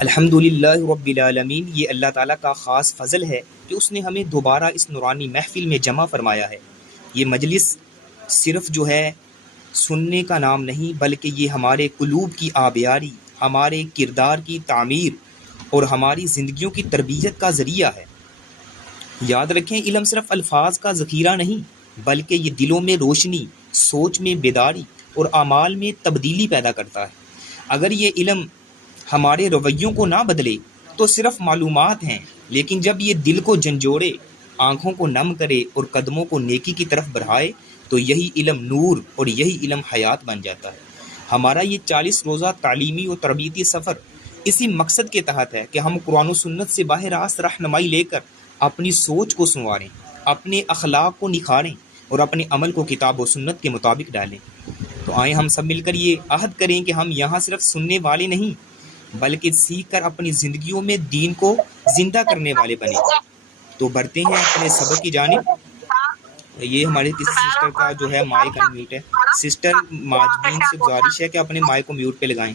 الحمدللہ رب العالمین، یہ اللہ تعالیٰ کا خاص فضل ہے کہ اس نے ہمیں دوبارہ اس نورانی محفل میں جمع فرمایا ہے۔ یہ مجلس صرف جو ہے سننے کا نام نہیں، بلکہ یہ ہمارے قلوب کی آبیاری، ہمارے کردار کی تعمیر اور ہماری زندگیوں کی تربیت کا ذریعہ ہے۔ یاد رکھیں، علم صرف الفاظ کا ذخیرہ نہیں، بلکہ یہ دلوں میں روشنی، سوچ میں بیداری اور اعمال میں تبدیلی پیدا کرتا ہے۔ اگر یہ علم ہمارے رویوں کو نہ بدلے تو صرف معلومات ہیں، لیکن جب یہ دل کو جھنجھوڑے، آنکھوں کو نم کرے اور قدموں کو نیکی کی طرف بڑھائے تو یہی علم نور اور یہی علم حیات بن جاتا ہے۔ ہمارا یہ 40 روزہ تعلیمی و تربیتی سفر اسی مقصد کے تحت ہے کہ ہم قرآن و سنت سے باہر راست رہنمائی لے کر اپنی سوچ کو سنواریں، اپنے اخلاق کو نکھاریں اور اپنے عمل کو کتاب و سنت کے مطابق ڈالیں۔ تو آئیں ہم سب مل کر یہ عہد کریں کہ ہم یہاں صرف سننے والے نہیں، بلکہ سیکھ کر اپنی زندگیوں میں دین کو زندہ کرنے والے بنے۔ تو بڑھتے ہیں اپنے سبق کی جانب۔ یہ ہمارے کسی سسٹر کا جو ہے مائک انمیوٹ ہے۔ سسٹر ماجبین سے گزارش ہے کہ اپنے مائک کو میوٹ پہ لگائیں۔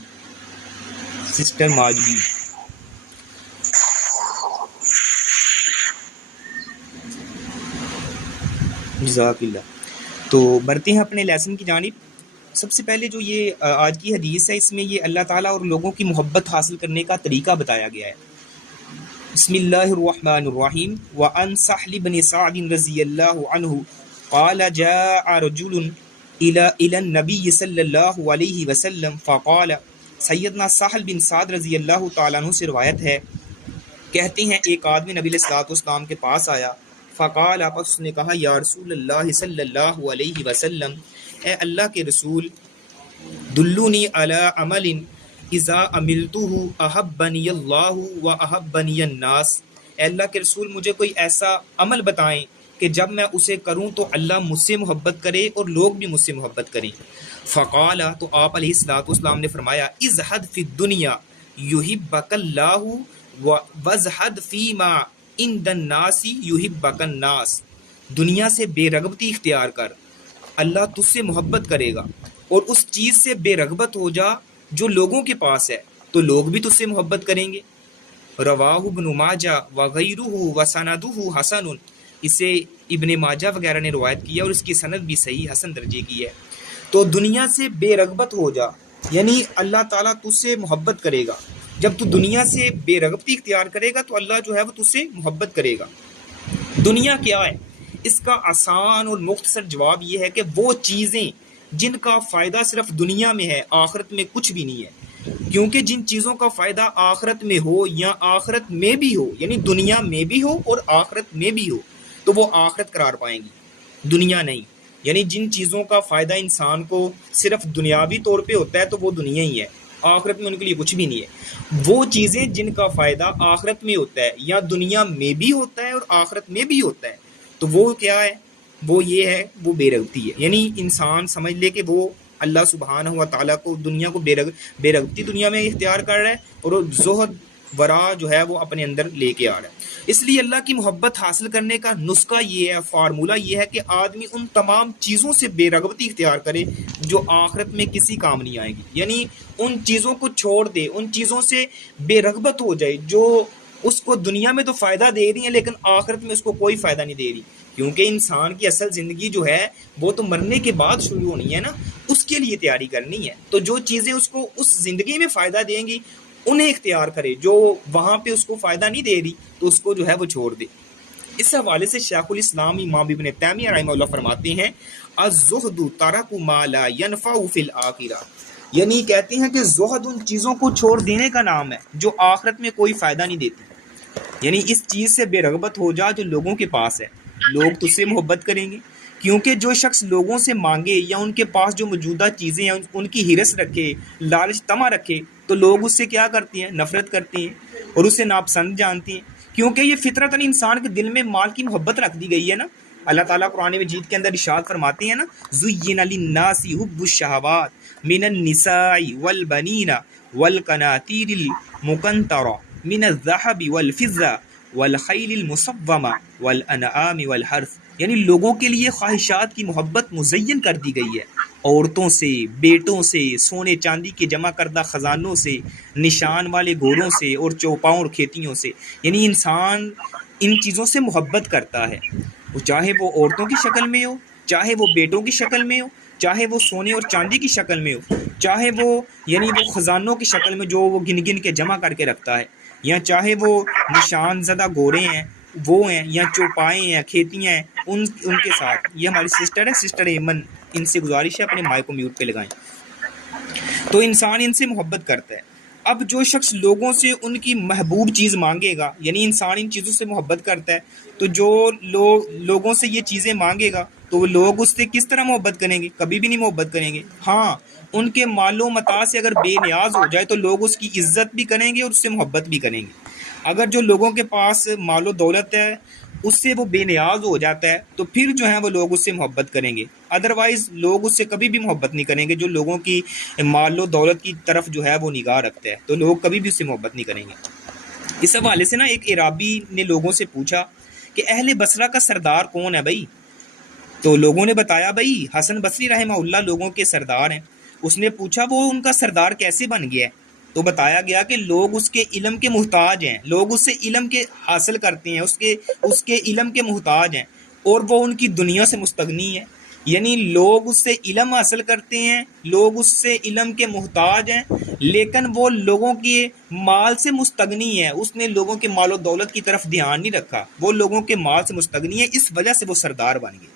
سسٹر ماجبین، جزاک اللہ۔ تو بڑھتے ہیں اپنے لیسن کی جانب۔ سب سے پہلے جو یہ آج کی حدیث ہے، اس میں یہ اللہ تعالیٰ اور لوگوں کی محبت حاصل کرنے کا طریقہ بتایا گیا ہے۔ بسم اللہ الرحمن الرحیم۔ وعن سہل بن سعد رضی اللہ عنہ قال جاء رجل الى النبی صلی اللہ علیہ وسلم فقال، سیدنا سہل بن سعد رضی اللہ تعالیٰ عنہ سے روایت ہے، کہتے ہیں ایک آدمی نبی علیہ الصلوۃ والسلام کے پاس آیا، فقال، پس اس نے کہا، یا رسول اللہ صلی اللہ علیہ وسلم، اے اللہ کے رسول، دلونی علی عمل اذا عملتہ احبنی اللہ و احبنی الناس، اے اللہ کے رسول مجھے کوئی ایسا عمل بتائیں کہ جب میں اسے کروں تو اللہ مجھ سے محبت کرے اور لوگ بھی مجھ سے محبت کریں۔ فقال، تو آپ علیہ الصلوۃ والسلام نے فرمایا، ازہد فی الدنیا یحبک اللہ وازہد فیما عند الناس یحبک الناس، دنیا سے بے رغبتی اختیار کر، اللہ تجھ سے محبت کرے گا، اور اس چیز سے بے رغبت ہو جا جو لوگوں کے پاس ہے تو لوگ بھی تجھ سے محبت کریں گے۔ رواہ ابن ماجہ وغیرہ وسندہ حسن، اسے ابن ماجہ وغیرہ نے روایت کیا اور اس کی سند بھی صحیح حسن درجے کی ہے۔ تو دنیا سے بے رغبت ہو جا، یعنی اللہ تعالیٰ تجھ سے محبت کرے گا۔ جب تو دنیا سے بے رغبتی اختیار کرے گا تو اللہ جو ہے وہ تجھ سے محبت کرے گا۔ دنیا کیا ہے؟ اس کا آسان اور مختصر جواب یہ ہے کہ وہ چیزیں جن کا فائدہ صرف دنیا میں ہے، آخرت میں کچھ بھی نہیں ہے، کیونکہ جن چیزوں کا فائدہ آخرت میں ہو یا آخرت میں بھی ہو، یعنی دنیا میں بھی ہو اور آخرت میں بھی ہو، تو وہ آخرت قرار پائیں گی، دنیا نہیں۔ یعنی جن چیزوں کا فائدہ انسان کو صرف دنیاوی طور پہ ہوتا ہے تو وہ دنیا ہی ہے، آخرت میں ان کے لیے کچھ بھی نہیں ہے۔ وہ چیزیں جن کا فائدہ آخرت میں ہوتا ہے یا دنیا میں بھی ہوتا ہے اور آخرت میں بھی ہوتا ہے، تو وہ کیا ہے؟ وہ یہ ہے، وہ بے رغبتی ہے۔ یعنی انسان سمجھ لے کہ وہ اللہ سبحانہ و تعالیٰ کو، دنیا کو بے رغبتی دنیا میں اختیار کر رہا ہے اور وہ زہد ورا جو ہے وہ اپنے اندر لے کے آ رہا ہے۔ اس لیے اللہ کی محبت حاصل کرنے کا نسخہ یہ ہے، فارمولہ یہ ہے کہ آدمی ان تمام چیزوں سے بے رغبتی اختیار کرے جو آخرت میں کسی کام نہیں آئے گی، یعنی ان چیزوں کو چھوڑ دے، ان چیزوں سے بے رغبت ہو جائے جو اس کو دنیا میں تو فائدہ دے رہی ہیں لیکن آخرت میں اس کو کوئی فائدہ نہیں دے رہی، کیونکہ انسان کی اصل زندگی جو ہے وہ تو مرنے کے بعد شروع ہونی ہے نا، اس کے لیے تیاری کرنی ہے۔ تو جو چیزیں اس کو اس زندگی میں فائدہ دیں گی انہیں اختیار کرے، جو وہاں پہ اس کو فائدہ نہیں دے رہی تو اس کو جو ہے وہ چھوڑ دے۔ اس حوالے سے شیخ الاسلام امام ابن تیمیہ رحمہ اللہ فرماتے ہیں، الزہد ترک ما لا ینفع فی الآخرہ، یعنی کہتے ہیں کہ زہد ان چیزوں کو چھوڑ دینے کا نام ہے جو آخرت میں کوئی فائدہ نہیں دیتی۔ یعنی اس چیز سے بے رغبت ہو جا جو لوگوں کے پاس ہے، لوگ تجھ سے محبت کریں گے، کیونکہ جو شخص لوگوں سے مانگے یا ان کے پاس جو موجودہ چیزیں ہیں ان کی ہرس رکھے، لالچ طمع رکھے، تو لوگ اس سے کیا کرتے ہیں؟ نفرت کرتے ہیں اور اسے ناپسند جانتے ہیں، کیونکہ یہ فطرتاً انسان کے دل میں مال کی محبت رکھ دی گئی ہے نا۔ اللہ تعالیٰ قرآن مجید کے اندر ارشاد فرماتے ہیں نا، زُيِّنَ لِلنَّاسِ حُبُّ الشَّهَوَاتِ مِنَ النِّسَاءِ وَالْبَنِينَ وَالْقَنَاطِيرِ الْمُقَنطَرَةِ مِنَ الذَّهَبِ وَالْفِضَّةِ وَالْخَيْلِ الْمُصَوَّمَةِ وَالْأَنْعَامِ وَالْحَرْثِ، یعنی لوگوں کے لیے خواہشات کی محبت مزین کر دی گئی ہے، عورتوں سے، بیٹوں سے، سونے چاندی کے جمع کردہ خزانوں سے، نشان والے گھوڑوں سے اور چوپاؤں اور کھیتیوں سے. یعنی انسان ان چیزوں سے محبت کرتا ہے، وہ چاہے وہ عورتوں کی شکل میں ہو، چاہے وہ بیٹوں کی شکل میں ہو، چاہے وہ سونے اور چاندی کی شکل میں ہو، چاہے وہ یعنی وہ خزانوں کی شکل میں جو وہ گن گن کے جمع کر کے رکھتا ہے، یا چاہے وہ نشان زدہ گھوڑے ہیں وہ ہیں، یا چوپائیں ہیں، کھیتیاں ہیں، ان کے ساتھ. یہ ہماری سسٹر ہے، سسٹر ایمن، ان سے گزارش ہے اپنے مائک کو میوٹ پہ لگائیں. تو انسان ان سے محبت کرتا ہے. اب جو شخص لوگوں سے ان کی محبوب چیز مانگے گا، یعنی انسان ان چیزوں سے محبت کرتا ہے، تو جو لوگوں سے یہ چیزیں مانگے گا تو وہ لوگ اس سے کس طرح محبت کریں گے؟ کبھی بھی نہیں محبت کریں گے. ہاں، ان کے مال و متاع سے اگر بے نیاز ہو جائے تو لوگ اس کی عزت بھی کریں گے اور اس سے محبت بھی کریں گے. اگر جو لوگوں کے پاس مال و دولت ہے اس سے وہ بے نیاز ہو جاتا ہے تو پھر جو ہے وہ لوگ اس سے محبت کریں گے. ادروائز لوگ اس سے کبھی بھی محبت نہیں کریں گے. جو لوگوں کی مال و دولت کی طرف جو ہے وہ نگاہ رکھتا ہے تو لوگ کبھی بھی اس سے محبت نہیں کریں گے. اس حوالے سے نا ایک عرابی نے لوگوں سے پوچھا کہ اہل بصرہ کا سردار کون ہے بھائی؟ تو لوگوں نے بتایا بھائی حسن بصری رحمہ اللہ لوگوں کے سردار ہیں. اس نے پوچھا وہ ان کا سردار کیسے بن گیا ہے؟ تو بتایا گیا کہ لوگ اس کے علم کے محتاج ہیں، لوگ اس سے علم کے حاصل کرتے ہیں، اس کے علم کے محتاج ہیں، اور وہ ان کی دنیا سے مستغنی ہے. یعنی لوگ اس سے علم حاصل کرتے ہیں، لوگ اس سے علم کے محتاج ہیں، لیکن وہ لوگوں کے مال سے مستغنی ہے. اس نے لوگوں کے مال و دولت کی طرف دھیان نہیں رکھا، وہ لوگوں کے مال سے مستغنی ہے، اس وجہ سے وہ سردار بن گئے.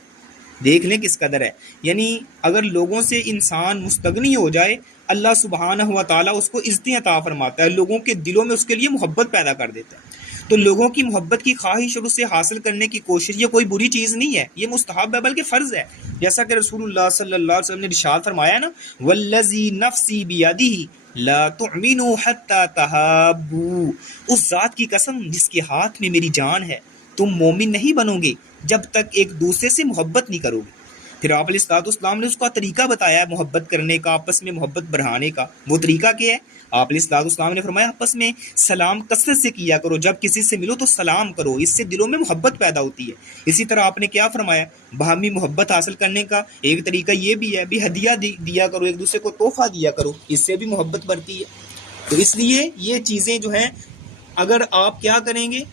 دیکھ لیں کس قدر ہے. یعنی اگر لوگوں سے انسان مستغنی ہو جائے اللہ سبحانہ و تعالیٰ اس کو عزتیں عطا فرماتا ہے، لوگوں کے دلوں میں اس کے لیے محبت پیدا کر دیتا ہے. تو لوگوں کی محبت کی خواہش اور اسے حاصل کرنے کی کوشش یہ کوئی بری چیز نہیں ہے، یہ مستحب ہے بلکہ فرض ہے. جیسا کہ رسول اللہ صلی اللہ علیہ وسلم نے ارشاد فرمایا نا، والذی نفسی بیدہ لا تؤمنوا حتی تحابوا، اس ذات کی قسم جس کے ہاتھ میں میری جان ہے، تم مومن نہیں بنو گے جب تک ایک دوسرے سے محبت نہیں کرو گے. پھر آپ علیہ السلام نے اس کا طریقہ بتایا ہے محبت کرنے کا، آپس میں محبت بڑھانے کا. وہ طریقہ کیا ہے؟ آپ علیہ السلام نے فرمایا آپس میں سلام کثرت سے کیا کرو، جب کسی سے ملو تو سلام کرو، اس سے دلوں میں محبت پیدا ہوتی ہے. اسی طرح آپ نے کیا فرمایا؟ باہمی محبت حاصل کرنے کا ایک طریقہ یہ بھی ہے بھی ہدیہ دیا کرو، ایک دوسرے کو تحفہ دیا کرو، اس سے بھی محبت بڑھتی ہے. تو اس لیے یہ چیزیں جو ہیں اگر آپ کیا کریں گے،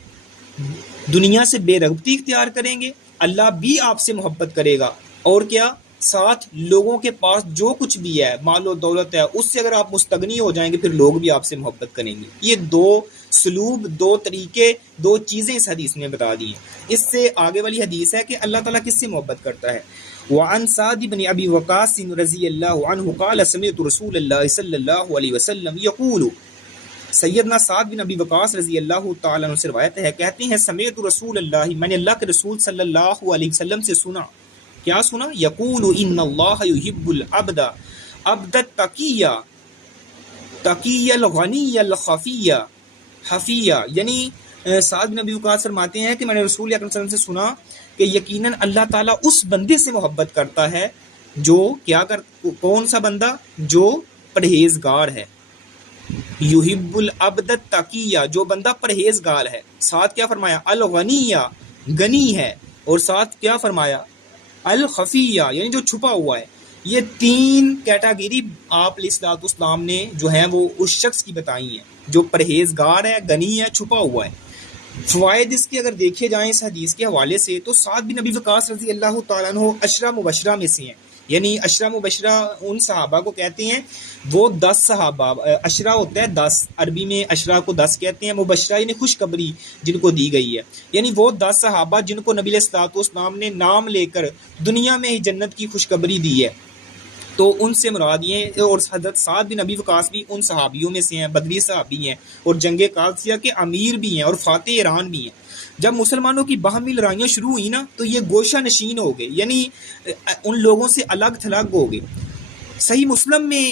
دنیا سے بے رغبتی اختیار کریں گے، اللہ بھی آپ سے محبت کرے گا. اور کیا؟ ساتھ لوگوں کے پاس جو کچھ بھی ہے مال و دولت ہے اس سے اگر آپ مستغنی ہو جائیں گے پھر لوگ بھی آپ سے محبت کریں گے. یہ دو سلوب، دو طریقے، دو چیزیں اس حدیث میں بتا دی ہیں. اس سے آگے والی حدیث ہے کہ اللہ تعالیٰ کس سے محبت کرتا ہے. وعن سعد بن ابی وقاص رضی اللہ عنہ قال سمعت رسول اللہ صلی اللہ علیہ وسلم یقول، سیدنا سعد بن ابی وقاص رضی اللہ تعالیٰ عنہ سے روایت ہے، کہتے ہیں سمعت رسول اللہ، میں نے اللہ کے رسول صلی اللہ علیہ وسلم سے سنا. کیا سنا؟ یقول ان اللہ یحب العبد عبد التقی تقی الغنی الخفی حفیہ. یعنی سعد بن ابی وقاص فرماتے ہیں کہ میں نے رسول اکرم صلی اللہ علیہ وسلم سے سنا کہ یقیناً اللہ تعالیٰ اس بندے سے محبت کرتا ہے جو کون سا بندہ؟ جو پرہیزگار ہے. یحب العبد التقیہ، جو بندہ پرہیزگار ہے. ساتھ کیا فرمایا؟ الغنیہ، غنی ہے. اور ساتھ کیا فرمایا؟ الخفیہ، یعنی جو چھپا ہوا ہے. یہ تین کیٹاگری آپ علیہ الصلوۃ والسلام نے جو ہیں وہ اس شخص کی بتائی ہیں جو پرہیزگار ہے، غنی ہے، چھپا ہوا ہے. فوائد اس کے اگر دیکھے جائیں اس حدیث کے حوالے سے تو سعد بن ابی وقاص رضی اللہ تعالیٰ عنہ عشرہ مبشرہ میں سے ہیں. یعنی عشرہ مبشرہ ان صحابہ کو کہتے ہیں، وہ 10 صحابہ، عشرہ ہوتا ہے 10، عربی میں عشرہ کو 10 کہتے ہیں، مبشرہ یعنی خوشخبری جن کو دی گئی ہے. یعنی وہ 10 صحابہ جن کو نبی علیہ الصلوۃ والسلام نے نام لے کر دنیا میں ہی جنت کی خوشخبری دی ہے. تو ان سے مراد یہ، اور حضرت سعد بن ابی وقاص بھی ان صحابیوں میں سے ہیں، بدری صحابی ہیں اور جنگ قادسیہ کے امیر بھی ہیں اور فاتح ایران بھی ہیں. جب مسلمانوں کی باہمی لڑائیاں شروع ہوئی نا تو یہ گوشہ نشین ہو گئے، یعنی ان لوگوں سے الگ تھلگ ہو گئے. صحیح مسلم میں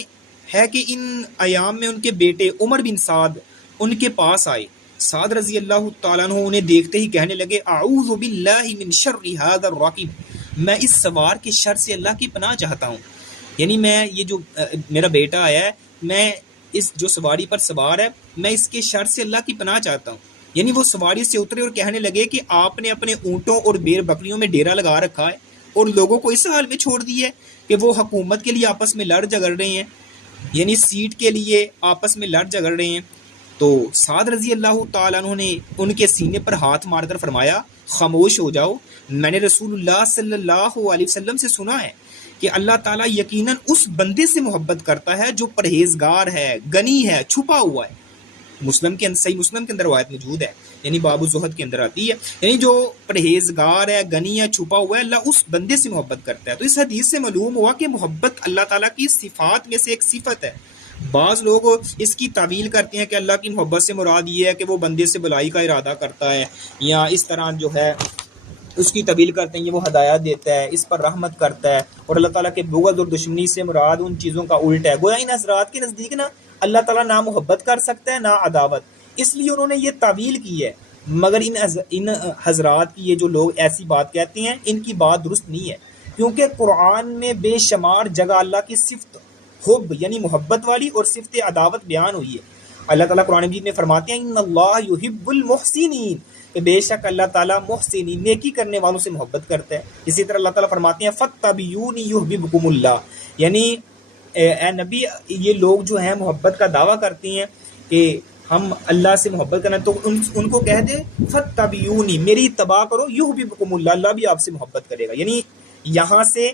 ہے کہ ان ایام میں ان کے بیٹے عمر بن سعد ان کے پاس آئے. سعد رضی اللہ تعالیٰ عنہ انہیں دیکھتے ہی کہنے لگے اعوذ باللہ من شر ھذا الراکب، میں اس سوار کے شر سے اللہ کی پناہ چاہتا ہوں. یعنی میں یہ جو میرا بیٹا آیا ہے، میں اس جو سواری پر سوار ہے میں اس کے شر سے اللہ کی پناہ چاہتا ہوں. یعنی وہ سواری سے اترے اور کہنے لگے کہ آپ نے اپنے اونٹوں اور بیر بکریوں میں ڈیرا لگا رکھا ہے، اور لوگوں کو اس حال میں چھوڑ دیا ہے کہ وہ حکومت کے لیے آپس میں لڑ جھگڑ رہے ہیں، یعنی سیٹ کے لیے آپس میں لڑ جھگڑ رہے ہیں۔ تو سعد رضی اللہ تعالیٰ عنہ نے ان کے سینے پر ہاتھ مار کر فرمایا خاموش ہو جاؤ، میں نے رسول اللہ صلی اللہ علیہ وسلم سے سنا ہے کہ اللہ تعالیٰ یقیناً اس بندے سے محبت کرتا ہے جو پرہیزگار ہے، غنی ہے، چھپا ہوا ہے۔ صحیح مسلم کے اندر روایت موجود ہے، یعنی باب الزہد کے اندر آتی ہے، یعنی جو پرہیزگار ہے، غنی ہے، چھپا ہوا ہے، اللہ اس بندے سے محبت کرتا ہے۔ تو اس حدیث سے معلوم ہوا کہ محبت اللہ تعالیٰ کی صفات میں سے ایک صفت ہے۔ بعض لوگ اس کی تعویل کرتے ہیں کہ اللہ کی محبت سے مراد یہ ہے کہ وہ بندے سے بلائی کا ارادہ کرتا ہے، یا اس طرح جو ہے اس کی تعویل کرتے ہیں یہ وہ ہدایت دیتا ہے، اس پر رحمت کرتا ہے، اور اللہ تعالیٰ کے بغض اور دشمنی سے مراد ان چیزوں کا الٹ ہے۔ گویا ان حضرات کے نزدیک نا اللہ تعالیٰ نہ محبت کر سکتا ہے نہ عداوت، اس لیے انہوں نے یہ تعویل کی ہے۔ مگر ان حضرات کی یہ جو لوگ ایسی بات کہتے ہیں ان کی بات درست نہیں ہے، کیونکہ قرآن میں بے شمار جگہ اللہ کی صفت حب یعنی محبت والی اور صفت عداوت بیان ہوئی ہے۔ اللہ تعالیٰ قرآن مجید میں فرماتے ہیں ان اللہ یحب المحسنین، کہ بے شک اللہ تعالیٰ محسنین نیکی کرنے والوں سے محبت کرتا ہے۔ اسی طرح اللہ تعالیٰ فرماتے ہیں فاتبعونی یحببکم اللہ، یعنی اے نبی یہ لوگ جو ہیں محبت کا دعویٰ کرتے ہیں کہ ہم اللہ سے محبت کرنا، تو ان کو کہہ دے فاتبعونی میری اتباع کرو یحببکم اللہ، اللہ بھی آپ سے محبت کرے گا۔ یعنی یہاں سے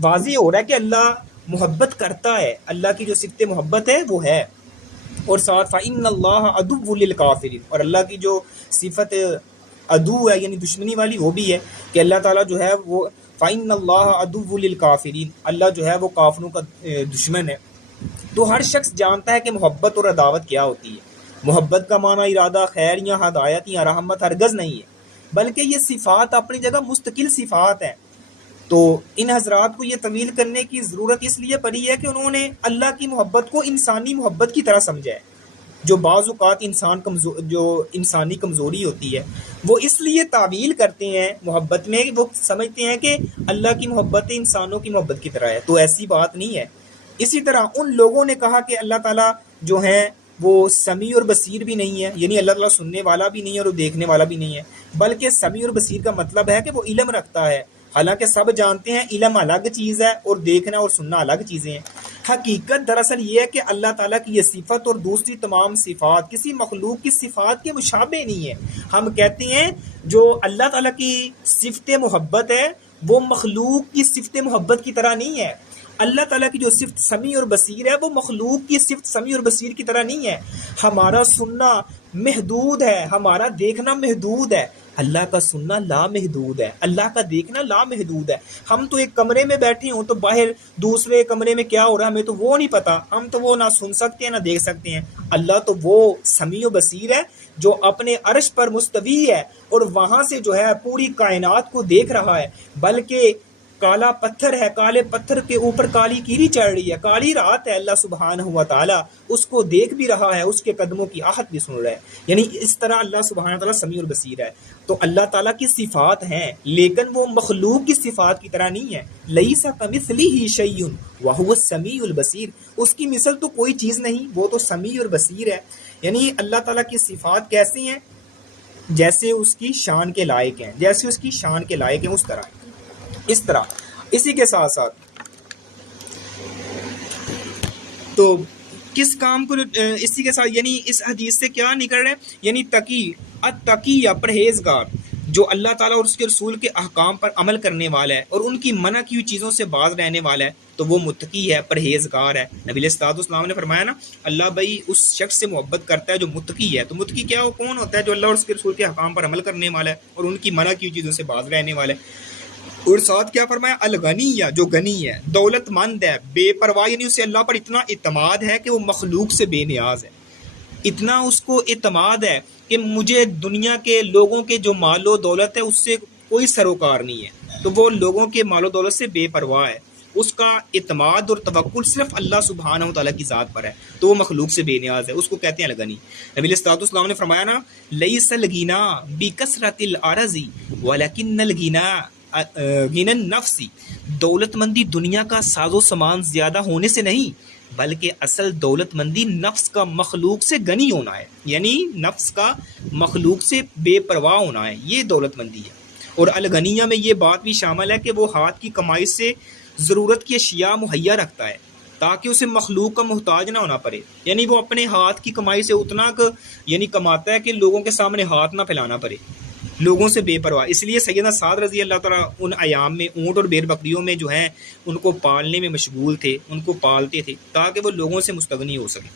واضح ہو رہا ہے کہ اللہ محبت کرتا ہے، اللہ کی جو صفت محبت ہے وہ ہے، اور ساتھ فَإِنَّ اللَّهَ عَدُوٌّ لِلْكَافِرِينَ، اور اللہ کی جو صفت عدو ہے یعنی دشمنی والی وہ بھی ہے کہ اللہ تعالیٰ جو ہے وہ فَإِنَّ اللَّهَ عَدُوٌّ لِلْكَافِرِينَ، اللہ جو ہے وہ کافروں کا دشمن ہے۔ تو ہر شخص جانتا ہے کہ محبت اور عداوت کیا ہوتی ہے۔ محبت کا معنی ارادہ خیر یا ہدایت یا رحمت ہرگز نہیں ہے، بلکہ یہ صفات اپنی جگہ مستقل صفات ہیں۔ تو ان حضرات کو یہ تعویل کرنے کی ضرورت اس لیے پڑی ہے کہ انہوں نے اللہ کی محبت کو انسانی محبت کی طرح سمجھا ہے، جو بعض اوقات جو انسانی کمزوری ہوتی ہے وہ اس لیے تعویل کرتے ہیں محبت میں، وہ سمجھتے ہیں کہ اللہ کی محبت انسانوں کی محبت کی طرح ہے، تو ایسی بات نہیں ہے۔ اسی طرح ان لوگوں نے کہا کہ اللہ تعالیٰ جو ہیں وہ سمیع اور بصیر بھی نہیں ہے، یعنی اللہ تعالیٰ سننے والا بھی نہیں ہے اور دیکھنے والا بھی نہیں ہے، بلکہ سمیع اور بصیر کا مطلب ہے کہ وہ علم رکھتا ہے، حالانکہ سب جانتے ہیں علم الگ چیز ہے اور دیکھنا اور سننا الگ چیزیں ہیں۔ حقیقت دراصل یہ ہے کہ اللہ تعالیٰ کی یہ صفت اور دوسری تمام صفات کسی مخلوق کی صفات کے مشابہ نہیں ہے۔ ہم کہتے ہیں جو اللہ تعالیٰ کی صفت محبت ہے وہ مخلوق کی صفت محبت کی طرح نہیں ہے۔ اللہ تعالیٰ کی جو صفت سمیع اور بصیر ہے وہ مخلوق کی صفت سمیع اور بصیر کی طرح نہیں ہے۔ ہمارا سننا محدود ہے، ہمارا دیکھنا محدود ہے، اللہ کا سننا لامحدود ہے، اللہ کا دیکھنا لامحدود ہے۔ ہم تو ایک کمرے میں بیٹھے ہوں تو باہر دوسرے کمرے میں کیا ہو رہا ہے ہمیں تو وہ نہیں پتا، ہم تو وہ نہ سن سکتے ہیں نہ دیکھ سکتے ہیں۔ اللہ تو وہ سمیع و بصیر ہے جو اپنے عرش پر مستوی ہے اور وہاں سے جو ہے پوری کائنات کو دیکھ رہا ہے، بلکہ کالا پتھر ہے، کالے پتھر کے اوپر کالی کیری چڑھ رہی ہے، کالی رات ہے، اللہ سبحانہ و تعالیٰ اس کو دیکھ بھی رہا ہے، اس کے قدموں کی آہٹ بھی سن رہا ہے۔ یعنی اس طرح اللہ سبحانہ و تعالیٰ سمیع البصیر ہے۔ تو اللہ تعالیٰ کی صفات ہیں لیکن وہ مخلوق کی صفات کی طرح نہیں ہے۔ لیس کمثلہ شیء وہو السمیع البصیر، اس کی مثل تو کوئی چیز نہیں، وہ تو سمیع اور بصیر ہے۔ یعنی اللہ تعالیٰ کی صفات کیسی ہیں؟ جیسے اس کی شان کے لائق ہیں، جیسے اس کی شان کے لائق ہیں اس طرح اسی کے ساتھ ساتھ تو کس کام کو اسی کے ساتھ یعنی اس حدیث سے کیا نکل رہا ہے؟ یعنی اتقی یا پرہیزگار جو اللہ تعالیٰ اور اس کے رسول کے احکام پر عمل کرنے والا ہے اور ان کی منع کی ہوئی چیزوں سے باز رہنے والا ہے تو وہ متقی ہے، پرہیزگار ہے۔ نبی علیہ السلام نے فرمایا نا اللہ بھائی اس شخص سے محبت کرتا ہے جو متقی ہے۔ تو متقی کیا ہو، کون ہوتا ہے؟ جو اللہ اور اس کے رسول کے احکام پر عمل کرنے والا ہے اور ان کی منع کی ہوئی چیزوں سے باز رہنے والا ہے۔ اور ساتھ کیا فرمایا؟ الغنی جو غنی ہے، دولت مند ہے، بے پرواہ، یعنی اسے اللہ پر اتنا اعتماد ہے کہ وہ مخلوق سے بے نیاز ہے، اتنا اس کو اعتماد ہے کہ مجھے دنیا کے لوگوں کے جو مال و دولت ہے اس سے کوئی سروکار نہیں ہے، تو وہ لوگوں کے مال و دولت سے بے پرواہ ہے، اس کا اعتماد اور توکل صرف اللہ سبحانہ و تعالیٰ کی ذات پر ہے، تو وہ مخلوق سے بے نیاز ہے، اس کو کہتے ہیں الغنی۔ نبی علیہ السلام نے فرمایا نا لیس الغنا بکثرت الارض ولکن الغنا غنى النفس، دولت مندی دنیا کا ساز و سامان زیادہ ہونے سے نہیں بلکہ اصل دولت مندی نفس کا مخلوق سے غنی ہونا ہے، یعنی نفس کا مخلوق سے بے پرواہ ہونا ہے، یہ دولت مندی ہے۔ اور الغنیہ میں یہ بات بھی شامل ہے کہ وہ ہاتھ کی کمائی سے ضرورت کی اشیاء مہیا رکھتا ہے تاکہ اسے مخلوق کا محتاج نہ ہونا پڑے، یعنی وہ اپنے ہاتھ کی کمائی سے اتنا یعنی کماتا ہے کہ لوگوں کے سامنے ہاتھ نہ پھیلانا پڑے، لوگوں سے بے پرواہ۔ اس لیے سیدنا سعد رضی اللہ تعالیٰ ان ایام میں اونٹ اور بیر بکریوں میں جو ہیں ان کو پالنے میں مشغول تھے، ان کو پالتے تھے تاکہ وہ لوگوں سے مستغنی ہو سکے۔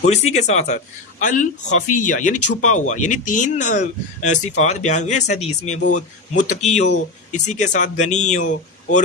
اور اسی کے ساتھ ساتھ الخفیہ یعنی چھپا ہوا، یعنی تین صفات بیان ہوئے اس حدیث میں، وہ متقی ہو، اسی کے ساتھ غنی ہو اور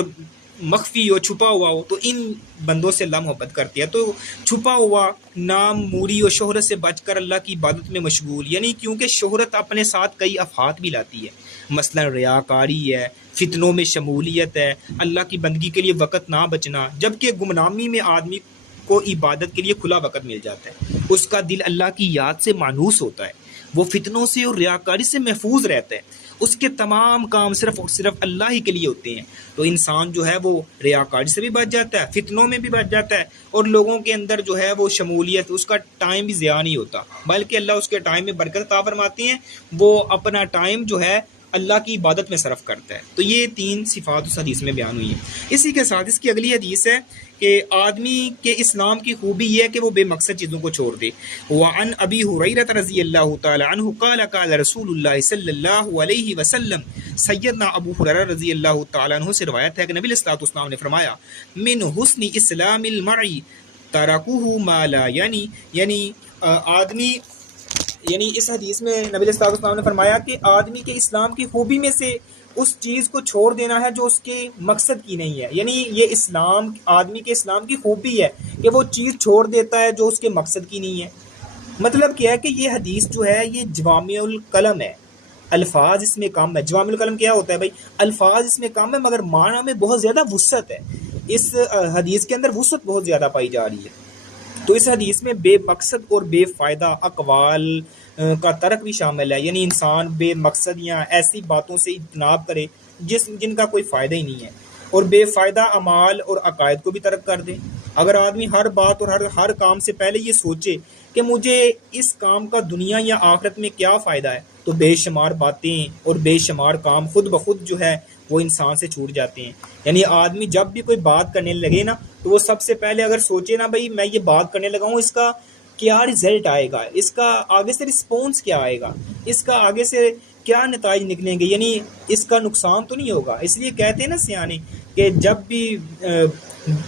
مخفی ہو، چھپا ہوا ہو، تو ان بندوں سے اللہ محبت کرتے ہیں۔ تو چھپا ہوا نام موری اور شہرت سے بچ کر اللہ کی عبادت میں مشغول، یعنی کیونکہ شہرت اپنے ساتھ کئی آفات بھی لاتی ہے، مثلا ریاکاری ہے، فتنوں میں شمولیت ہے، اللہ کی بندگی کے لیے وقت نہ بچنا، جبکہ گمنامی میں آدمی کو عبادت کے لیے کھلا وقت مل جاتا ہے، اس کا دل اللہ کی یاد سے مانوس ہوتا ہے، وہ فتنوں سے اور ریاکاری سے محفوظ رہتا ہے، اس کے تمام کام صرف اور صرف اللہ ہی کے لیے ہوتے ہیں۔ تو انسان جو ہے وہ ریاکاری سے بھی بچ جاتا ہے، فتنوں میں بھی بچ جاتا ہے، اور لوگوں کے اندر جو ہے وہ شمولیت، اس کا ٹائم بھی ضیاع نہیں ہوتا، بلکہ اللہ اس کے ٹائم میں برکت عطا فرماتے ہیں، وہ اپنا ٹائم جو ہے اللہ کی عبادت میں صرف کرتا ہے۔ تو یہ تین صفات اس حدیث میں بیان ہوئی ہیں۔ اسی کے ساتھ اس کی اگلی حدیث ہے کہ آدمی کے اسلام کی خوبی یہ ہے کہ وہ بے مقصد چیزوں کو چھوڑ دے۔ وعن ابی ہریرہ رضی اللہ تعالی عنہ قال قال رسول اللہ صلی اللہ علیہ وسلم، سیدنا ابو ہریرہ رضی اللہ تعالی عنہ سے روایت ہے کہ نبی علیہ السلام نے فرمایا، من حسن اسلام المرء ترکہ ما لا یعنی آدمی، یعنی اس حدیث میں نبی علیہ السلام نے فرمایا کہ آدمی کے اسلام کی خوبی میں سے اس چیز کو چھوڑ دینا ہے جو اس کے مقصد کی نہیں ہے، یعنی یہ اسلام، آدمی کے اسلام کی خوبی ہے کہ وہ چیز چھوڑ دیتا ہے جو اس کے مقصد کی نہیں ہے۔ مطلب کیا ہے کہ یہ حدیث جو ہے یہ جوامع الکلم ہے، الفاظ اس میں کم ہے۔ جوامع الکلم کیا ہوتا ہے بھائی؟ الفاظ اس میں کم ہے مگر معنی میں بہت زیادہ وسعت ہے، اس حدیث کے اندر وسعت بہت زیادہ پائی جا رہی ہے۔ تو اس حدیث میں بے مقصد اور بے فائدہ اقوال کا ترک بھی شامل ہے، یعنی انسان بے مقصد یا ایسی باتوں سے اجتناب کرے جن کا کوئی فائدہ ہی نہیں ہے، اور بے فائدہ اعمال اور عقائد کو بھی ترک کر دے۔ اگر آدمی ہر بات اور ہر کام سے پہلے یہ سوچے کہ مجھے اس کام کا دنیا یا آخرت میں کیا فائدہ ہے، تو بے شمار باتیں اور بے شمار کام خود بخود جو ہے وہ انسان سے چھوٹ جاتے ہیں۔ یعنی آدمی جب بھی کوئی بات کرنے لگے نا تو وہ سب سے پہلے اگر سوچے نا بھائی میں یہ بات کرنے لگا ہوں، اس کا کیا رزلٹ آئے گا، اس کا آگے سے رسپونس کیا آئے گا، اس کا آگے سے کیا نتائج نکلیں گے، یعنی اس کا نقصان تو نہیں ہوگا۔ اس لیے کہتے ہیں نا سیانے کہ جب بھی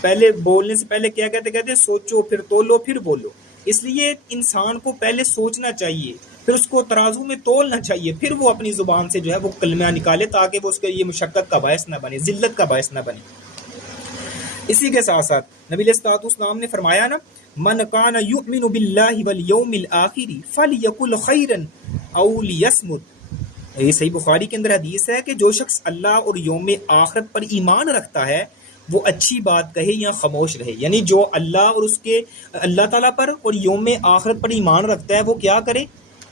پہلے بولنے سے پہلے کیا کہتے سوچو پھر تولو پھر بولو۔ اس لیے انسان کو پہلے سوچنا چاہیے، پھر اس کو ترازو میں تولنا چاہیے، پھر وہ اپنی زبان سے جو ہے وہ کلمہ نکالے تاکہ وہ اس کے یہ مشقت کا باعث نہ بنے، ذلت کا باعث نہ بنے۔ اسی کے ساتھ ساتھ نبی علیہ الصلوۃ والسلام نے فرمایا نا، من کان یؤمن باللہ والیوم الآخر فلیقل خیرا او لیصمت۔ یہ صحیح بخاری کے اندر حدیث ہے کہ جو شخص اللہ اور یوم آخرت پر ایمان رکھتا ہے وہ اچھی بات کہے یا خاموش رہے، یعنی جو اللہ اور اس کے اللہ تعالیٰ پر اور یوم آخرت پر ایمان رکھتا ہے وہ کیا کرے؟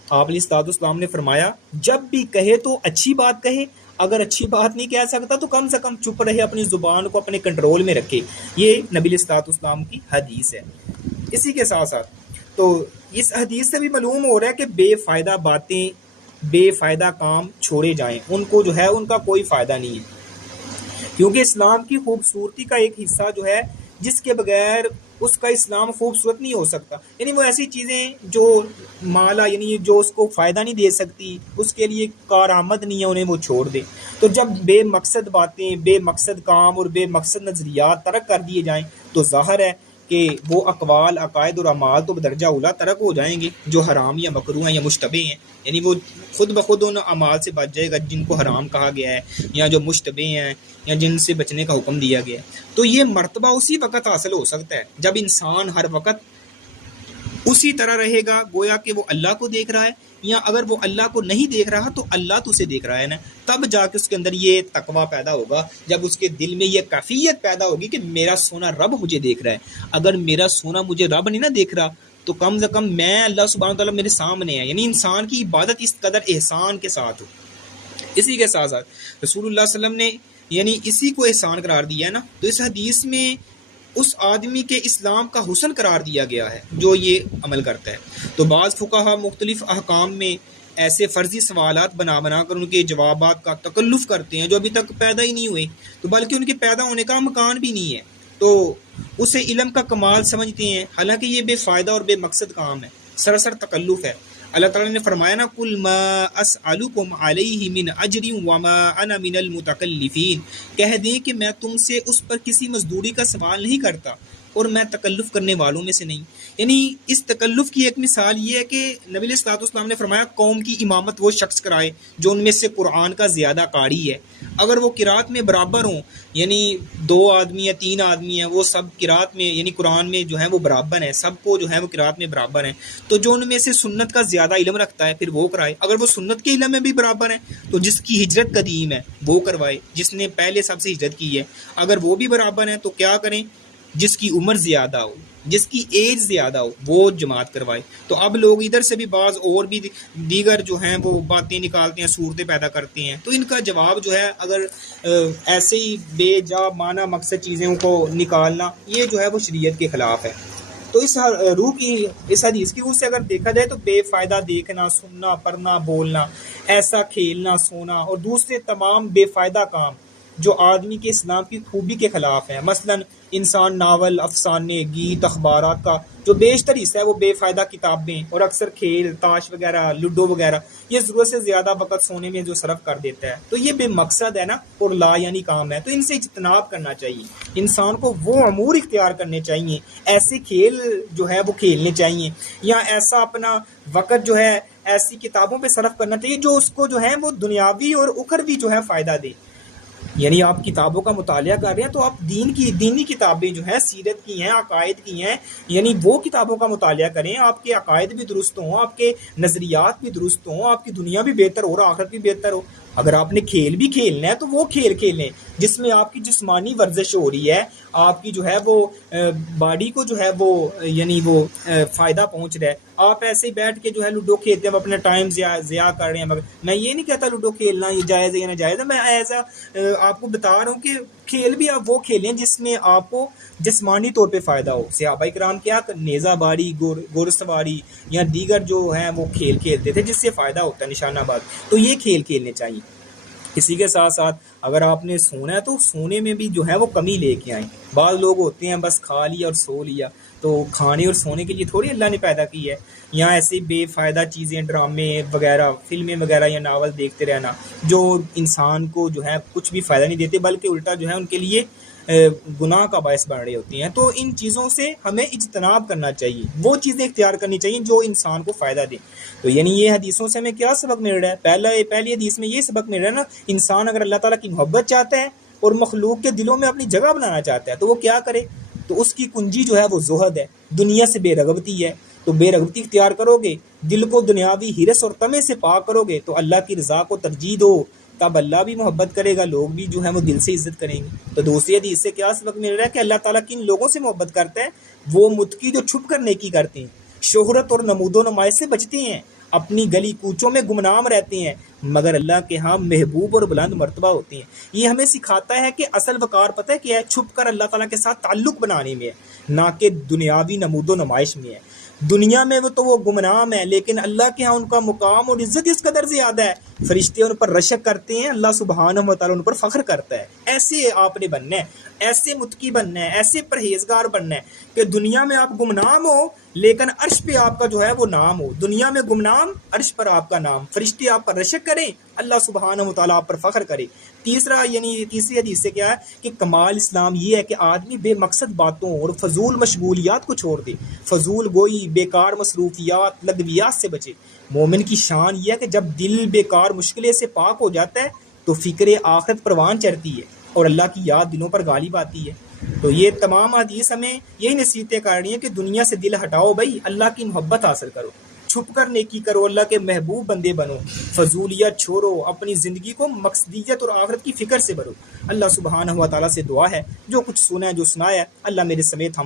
آپ علیہ الصلوۃ والسلام نے فرمایا جب بھی کہے تو اچھی بات کہے، اگر اچھی بات نہیں کہہ سکتا تو کم سے کم چپ رہے، اپنی زبان کو اپنے کنٹرول میں رکھے۔ یہ نبی علیہ الصلوۃ والسلام کی حدیث ہے۔ اسی کے ساتھ ساتھ تو اس حدیث سے بھی معلوم ہو رہا ہے کہ بے فائدہ باتیں، بے فائدہ کام چھوڑے جائیں، ان کو جو ہے ان کا کوئی فائدہ نہیں ہے، کیونکہ اسلام کی خوبصورتی کا ایک حصہ جو ہے جس کے بغیر اس کا اسلام خوبصورت نہیں ہو سکتا، یعنی وہ ایسی چیزیں جو مالا یعنی جو اس کو فائدہ نہیں دے سکتی، اس کے لیے کارآمد نہیں ہے، انہیں وہ چھوڑ دے۔ تو جب بے مقصد باتیں، بے مقصد کام اور بے مقصد نظریات ترک کر دیے جائیں تو ظاہر ہے کہ وہ اقوال، عقائد اور اعمال تو بدرجہ اولیٰ ترک ہو جائیں گے جو حرام یا مکروہ ہیں یا مشتبہ ہیں، یعنی وہ خود بخود ان اعمال سے بچ جائے گا جن کو حرام کہا گیا ہے یا جو مشتبہ ہیں یا جن سے بچنے کا حکم دیا گیا ہے۔ تو یہ مرتبہ اسی وقت حاصل ہو سکتا ہے جب انسان ہر وقت اسی طرح رہے گا گویا کہ وہ اللہ کو دیکھ رہا ہے، یا اگر وہ اللہ کو نہیں دیکھ رہا تو اللہ تو اسے دیکھ رہا ہے نا، تب جا کے اس کے اندر یہ تقویٰ پیدا ہوگا، جب اس کے دل میں یہ کیفیت پیدا ہوگی کہ میرا سونا رب مجھے دیکھ رہا ہے۔ اگر میرا سونا مجھے رب نہیں نہ دیکھ رہا تو کم سے کم میں اللہ سبحانہ وتعالیٰ میرے سامنے ہے، یعنی انسان کی عبادت اس قدر احسان کے ساتھ ہو۔ اسی کے ساتھ ساتھ رسول اللہ صلی اللہ علیہ وسلم نے یعنی اسی کو احسان قرار دیا ہے نا، تو اس حدیث میں اس آدمی کے اسلام کا حسن قرار دیا گیا ہے جو یہ عمل کرتا ہے۔ تو بعض فقہا مختلف احکام میں ایسے فرضی سوالات بنا بنا کر ان کے جوابات کا تکلف کرتے ہیں جو ابھی تک پیدا ہی نہیں ہوئے، تو بلکہ ان کے پیدا ہونے کا امکان بھی نہیں ہے، تو اسے علم کا کمال سمجھتے ہیں، حالانکہ یہ بے فائدہ اور بے مقصد کام ہے، سراسر تکلف ہے۔ اللہ تعالیٰ نے فرمایا نا قُلْ مَا أَسْأَلُكُمْ عَلَيْهِ مِنْ أَجْرٍ وَمَا أَنَا مِنَ الْمُتَكَلِّفِينَ، کہہ دیں کہ میں تم سے اس پر کسی مزدوری کا سوال نہیں کرتا اور میں تکلف کرنے والوں میں سے نہیں۔ یعنی اس تکلف کی ایک مثال یہ ہے کہ نبی علیہ الصلوۃ والسلام نے فرمایا قوم کی امامت وہ شخص کرائے جو ان میں سے قرآن کا زیادہ قاری ہے، اگر وہ قرات میں برابر ہوں، یعنی 2 آدمی یا 3 آدمی ہیں، وہ سب قرات میں یعنی قرآن میں جو ہے وہ برابر ہیں، سب کو جو ہے وہ قرات میں برابر ہیں، تو جو ان میں سے سنت کا زیادہ علم رکھتا ہے پھر وہ کرائے، اگر وہ سنت کے علم میں بھی برابر ہیں تو جس کی ہجرت قدیم ہے وہ کروائے، جس نے پہلے سب سے ہجرت کی ہے، اگر وہ بھی برابر ہیں تو کیا کریں، جس کی عمر زیادہ ہو، جس کی ایج زیادہ ہو وہ جماعت کروائے۔ تو اب لوگ ادھر سے بھی بعض اور بھی دیگر جو ہیں وہ باتیں نکالتے ہیں، صورتیں پیدا کرتے ہیں، تو ان کا جواب جو ہے اگر ایسے ہی بے جا معنی مقصد چیزوں کو نکالنا یہ جو ہے وہ شریعت کے خلاف ہے۔ تو اس روح کی اس حدیث کی روح سے اگر دیکھا جائے تو بے فائدہ دیکھنا، سننا، پڑھنا، بولنا، ایسا کھیلنا، سونا اور دوسرے تمام بے فائدہ کام جو آدمی کے اسلام کی خوبی کے خلاف ہیں، مثلا انسان ناول، افسانے، گیت، اخبارات کا جو بیشتر حصہ ہے وہ بے فائدہ کتابیں اور اکثر کھیل، تاش وغیرہ، لوڈو وغیرہ، یہ ضرورت سے زیادہ وقت سونے میں جو صرف کر دیتا ہے، تو یہ بے مقصد ہے نا اور لا یعنی کام ہے، تو ان سے اجتناب کرنا چاہیے۔ انسان کو وہ امور اختیار کرنے چاہیے، ایسے کھیل جو ہے وہ کھیلنے چاہیے، یا ایسا اپنا وقت جو ہے ایسی کتابوں پہ صرف کرنا چاہیے جو اس کو جو ہے وہ دنیاوی اور اخروی جو ہے فائدہ دے۔ یعنی آپ کتابوں کا مطالعہ کر رہے ہیں تو آپ دینی کتابیں جو ہیں سیرت کی ہیں، عقائد کی ہیں، یعنی وہ کتابوں کا مطالعہ کریں، آپ کے عقائد بھی درست ہوں، آپ کے نظریات بھی درست ہوں، آپ کی دنیا بھی بہتر ہو اور آخرت بھی بہتر ہو۔ اگر آپ نے کھیل بھی کھیلنا ہے تو وہ کھیل کھیلیں جس میں آپ کی جسمانی ورزش ہو رہی ہے، آپ کی جو ہے وہ باڈی کو جو ہے وہ یعنی وہ فائدہ پہنچ رہا ہے۔ آپ ایسے ہی بیٹھ کے جو ہے لوڈو کھیلتے ہیں، اپنا ٹائم ضیاع کر رہے ہیں، مگر میں یہ نہیں کہتا لوڈو کھیلنا یہ جائز ہے یا ناجائز ہے، میں ایسا آپ کو بتا رہا ہوں کہ کھیل بھی آپ وہ کھیلیں جس میں آپ کو جسمانی طور پہ فائدہ ہو۔ صحابہ کرام کیا نیزہ باری، گھوڑ سواری یا دیگر جو ہیں وہ کھیل کھیلتے تھے جس سے فائدہ ہوتا ہے، نشانہ باد، تو یہ کھیل کھیلنے چاہیے۔ اسی کے ساتھ ساتھ اگر آپ نے سونا ہے تو سونے میں بھی جو ہے وہ کمی لے کے آئیں۔ بعض لوگ ہوتے ہیں بس کھا لیا اور سو لیا، تو کھانے اور سونے کے لیے تھوڑی اللہ نے پیدا کی ہے، یا ایسی بے فائدہ چیزیں، ڈرامے وغیرہ، فلمیں وغیرہ یا ناول دیکھتے رہنا جو انسان کو جو ہے کچھ بھی فائدہ نہیں دیتے بلکہ الٹا جو ہے ان کے لیے گناہ کا باعث بن رہے ہوتی ہیں۔ تو ان چیزوں سے ہمیں اجتناب کرنا چاہیے، وہ چیزیں اختیار کرنی چاہیے جو انسان کو فائدہ دیں۔ تو یعنی یہ حدیثوں سے ہمیں کیا سبق مل رہا ہے؟ پہلی حدیث میں یہ سبق مل رہا ہے نا، انسان اگر اللہ تعالیٰ کی محبت چاہتا ہے اور مخلوق کے دلوں میں اپنی جگہ بنانا چاہتا ہے تو وہ کیا کرے؟ تو اس کی کنجی جو ہے وہ زہد ہے، دنیا سے بے رغبتی ہے، تو بے رغبتی اختیار کرو گے، دل کو دنیاوی ہرس اور طمع سے پاک کرو گے تو اللہ کی رضا کو ترجیح دو، تب اللہ بھی محبت کرے گا، لوگ بھی جو ہے وہ دل سے عزت کریں گے۔ تو دوسری حدیث سے کیا سبق مل رہا ہے کہ اللہ تعالیٰ کن لوگوں سے محبت کرتا ہے؟ وہ متقی جو چھپ کر نیکی کرتے ہیں، شہرت اور نمود و نمائش سے بچتے ہیں، اپنی گلی کوچوں میں گمنام رہتے ہیں، مگر اللہ کے ہاں محبوب اور بلند مرتبہ ہوتے ہیں۔ یہ ہمیں سکھاتا ہے کہ اصل وقار پتہ ہے کیا ہے؟ چھپ کر اللہ تعالیٰ کے ساتھ تعلق بنانے میں ہے، نہ کہ دنیاوی نمود و نمائش میں ہے۔ دنیا میں تو وہ گمنام ہے لیکن اللہ کے ہاں ان کا مقام اور عزت اس قدر زیادہ ہے، فرشتے ان پر رشک کرتے ہیں، اللہ سبحانہ و تعالیٰ ان پر فخر کرتا ہے۔ ایسے آپ نے بننا ہے، ایسے متقی بننا ہے، ایسے پرہیزگار بننا ہے کہ دنیا میں آپ گمنام ہو لیکن عرش پہ آپ کا جو ہے وہ نام ہو، دنیا میں گمنام، عرش پر آپ کا نام، فرشتے آپ پر رشک کریں، اللہ سبحانہ و تعالیٰ آپ پر فخر کرے۔ تیسری حدیث سے کیا ہے کہ کمال اسلام یہ ہے کہ آدمی بے مقصد باتوں اور فضول مشغولیات کو چھوڑ دے، فضول گوئی، بیکار مصروفیات، لغویات سے بچے۔ مومن کی شان یہ ہے کہ جب دل بیکار مشکلیں سے پاک ہو جاتا ہے تو فکر آخرت پروان چڑھتی ہے اور اللہ کی یاد دلوں پر غالب آتی ہے۔ تو یہ تمام حدیث ہمیں یہی نصیحتیں کر رہی ہیں کہ دنیا سے دل ہٹاؤ بھائی، اللہ کی محبت حاصل کرو، چھپ کر نیکی کرو، اللہ کے محبوب بندے بنو، فضولیت چھوڑو، اپنی زندگی کو مقصدیت اور آخرت کی فکر سے بھرو۔ اللہ سبحانہ و تعالیٰ سے دعا ہے جو کچھ سنا ہے جو سنایا ہے اللہ میرے سمیت ہم